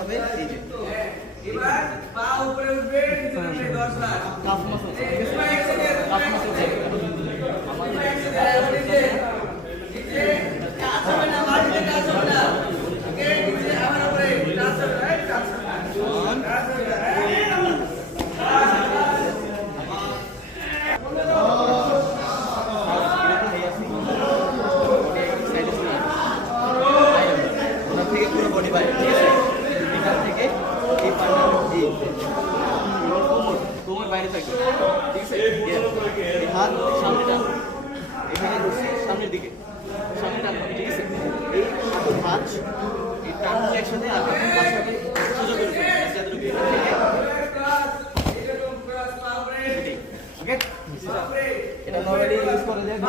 হবে এবার পা উপরে উঠবে 10 লাখ কাফ মাসল ঠিক আছে কাফ মাসল কাজ হবে না মাটিতে কাজ হবে না ওকে নিচে আবার উপরে কাজ হবে রাইট কাজ হবে পুরো বডি বাইরে ঠিক আছে এখান থেকে এই পার্টটা কোমর বাইরে থাকবে ঠিক আছে এই হাত সামনে টান এখানে বসে সামনের দিকে সামনে টান হবে ঠিক আছে এই হাতের ভাঁজ এই টানগুলো একসাথে আর পাশাপাশি সোজা করে ফেলবে এতটুকু ওকে এটা নরমালি ইউজ করা যায়